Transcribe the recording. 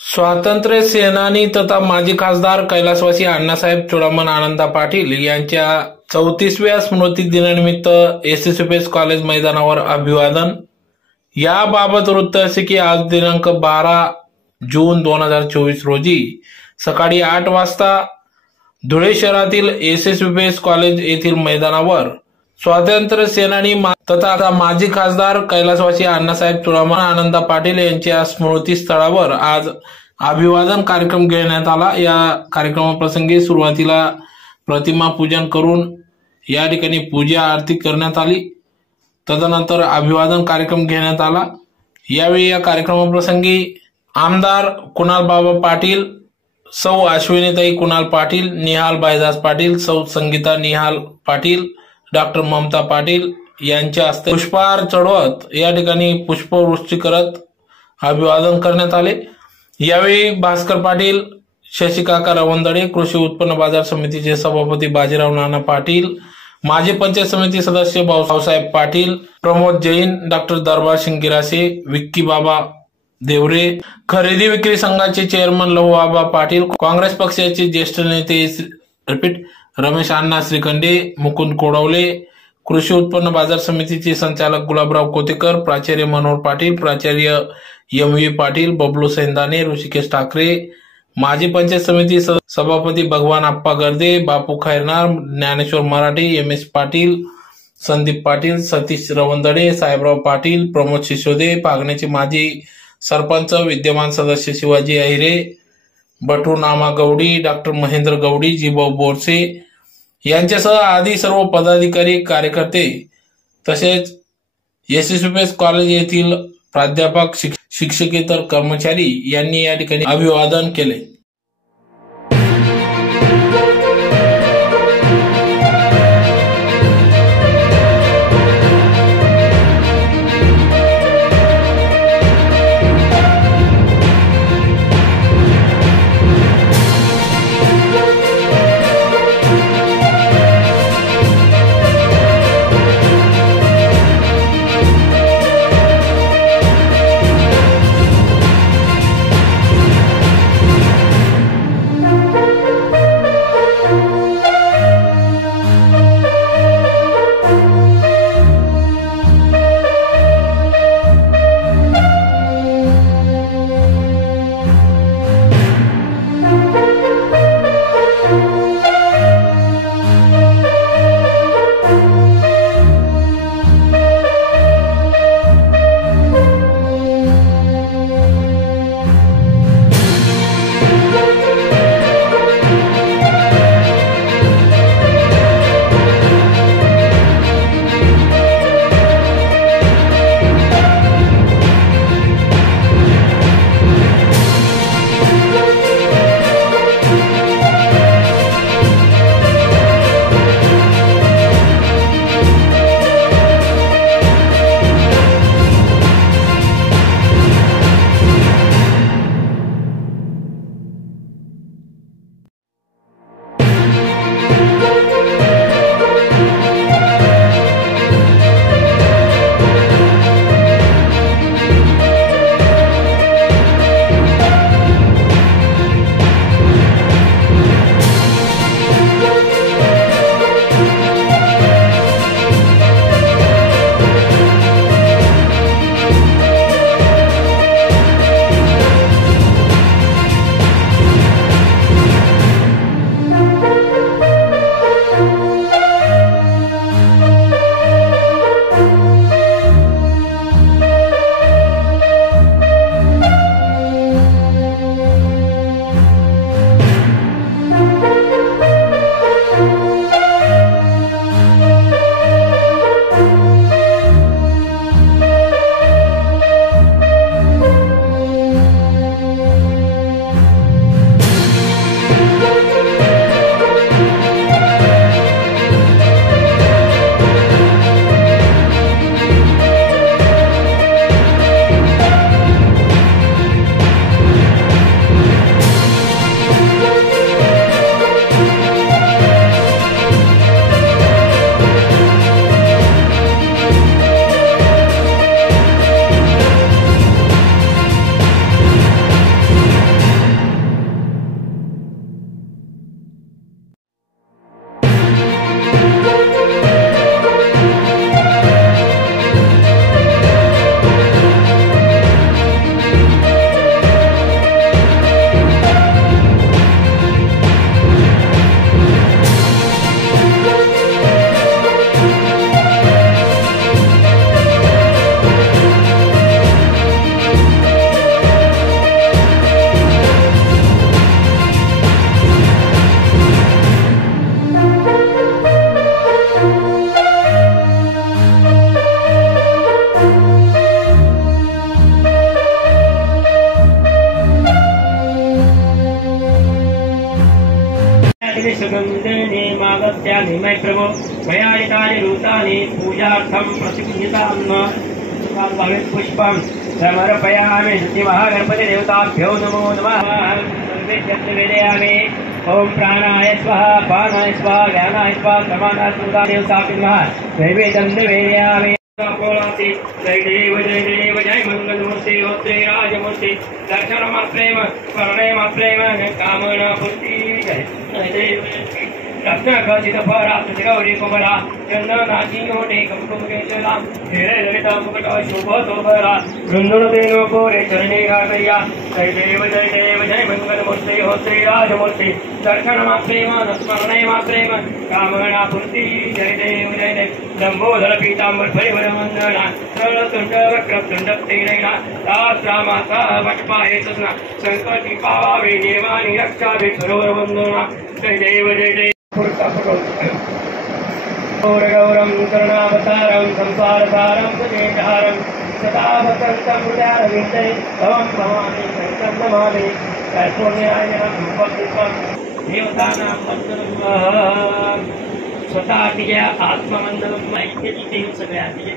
स्वातंत्र्य सेनानी तथा माजी खासदार कैलासवासी अण्णासाहेब चुडामण आनंदा पाटील यांच्या 34व्या स्मृतिदिनानिमित्त एसएसपीएस कॉलेज मैदानावर अभिवादन। याबाबत वृत्त असे की आज दिनांक 12 जून 2024 रोजी सकाळी 8 वाजता धुळे शहरातील एसएसपीएस कॉलेज येथील मैदानावर स्वातंत्र्य सेनानी तथा माजी खासदार कैलासवासी अण्णासाहेब चुडामण आनंदा पाटील यांच्या स्मृतीस्थळावर आज अभिवादन कार्यक्रम घेण्यात आला। या कार्यक्रमाप्रसंगी सुरुवातीला प्रतिमा पूजन करून या ठिकाणी पूजा आरती करण्यात आली। तदनंतर अभिवादन कार्यक्रम घेण्यात आला। यावेळी या कार्यक्रमाप्रसंगी आमदार कुणाल बाबा पाटील, सौ अश्विनीताई कुणाल पाटील, निहाल बायदास पाटील, सौ संगीता निहाल पाटील, डॉक्टर ममता पाटील यांच्या हस्ते पुष्पहार चढवत या ठिकाणी पुष्पवृष्टी करत अभिवादन करण्यात आले। यावेळी भास्कर पाटील, शशिकाका रवंदळे, कृषी उत्पन्न बाजार समितीचे सभापती बाजीराव नाना पाटील, माजी पंचायत समिती सदस्य भाऊसाहेब पाटील, प्रमोद जैन, डॉक्टर दरबार सिंग गिरासे, विक्की बाबा देवरे, खरेदी विक्री संघाचे चेअरमन लहूआबा पाटील, काँग्रेस पक्षाचे ज्येष्ठ नेते रमेश अण्णा श्रीखंडे, मुकुंद कोडवले, कृषी उत्पन्न बाजार समितीचे संचालक गुलाबराव कोतेकर, प्राचार्य मनोहर पाटील, प्राचार्य एम.व्ही. पाटील, बबलू सैंदाने, ऋषिकेश ठाकरे, माजी पंचायत समिती सभापती भगवान आप्पा गर्दे, बापू खैरनार, ज्ञानेश्वर मराठे, एम.एस. पाटील, संदीप पाटील, सतीश रवंदळे, साहेबराव पाटील, प्रमोद शिसोदे, पागण्याचे माजी सरपंच विद्यमान सदस्य शिवाजी अहिरे, बटू नामा गवडी, डॉक्टर महेंद्र गवडी, जीभाऊ बोरसे यांच्यासह आदी सर्व पदाधिकारी, कार्यकर्ते तसेच एसएसपीएस कॉलेज येथील प्राध्यापक, शिक्षकेतर कर्मचारी यांनी या ठिकाणी अभिवादन केले। सुगन्धने मागत्यानि मयि प्रभो मया एतानि रूतानि पूजार्थं प्रतिपूजितां भवेत् पुष्पं समर्पयामि श्रीमहागणपतिदेवताभ्यो नमो नमः। सर्वेभ्यः ओम प्राणाय स्वाहा पानाय स्वाहा ज्ञानाय स्वाहा समानाय स्वाहा देवताभ्यो नमः। नैवेद्यं निवेदयामि। जय देव जय मंगलमूर्ति होते राजमूर्ति दर्शन प्रेम प्रणय प्रेम कामना पूर्ति जय देव रत्नखचित परात्म गौरी कुमरा चंदनाची होटे कंकुमकेशला हेरे ललिता मुकुट शुभ शोभरा वृंदुदेनो कोरे चरणे गाया। जय देव जय मंगलमूर्ति होते राजमूर्ति दर्शन प्रेम स्मरणय प्रेम कामना पूर्ति जय देव लंबोदर पीतांबर परिवर वंदना सरलतुंड वक्रतुंड तेनैना सहस्रामासा वटपाये सुना संकटी पावावे निर्वाणी रक्षावे सरोवर वंदना। जय देव गौरम करुणावतारम संसारसारम सुजेधारम सदा वसंतं हृदयारविन्दे तवं भवामि शङ्करं नमामि। कैपुण्याय भक्तित्वं देवतानां वन्दनं स्वतः आत्मवन्दनं ऐक्यजिते सगळ्यांचे